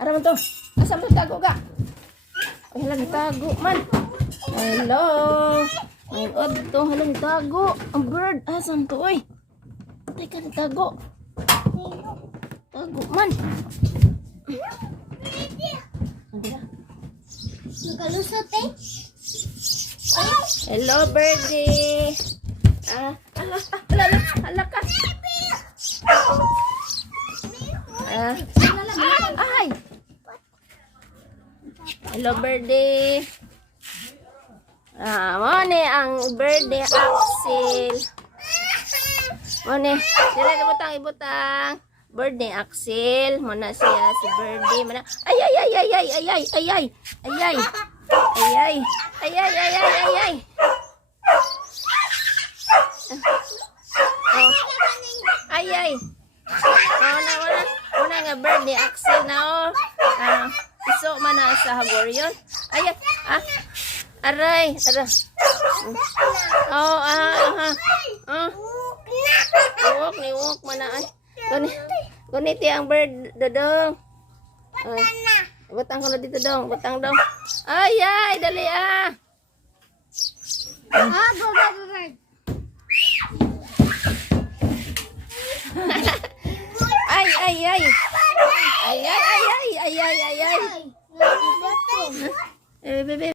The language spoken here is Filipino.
Ara man to. Asa mo tago ka? Ay, hala, nitago man. Hello. Ay, to, hala, nitago. Ang bird. Asan to, oy? Teka, nitago. Tago man. Nagalusot eh. Hello, birdie. Hala ka. Ay. Hello, birdie. Mone ang birdie Axel. Mone, dili ibutang. Birdie Axel, muna siya si birdie. Mana. Ay. Una nga birdie Axel na iso man na sa hagoryon. Aray. Walk man na ay. Guniti ang bird dodong. Butang ko na dito dong, butang dong. Ay, dali Go. Ay. Bebe.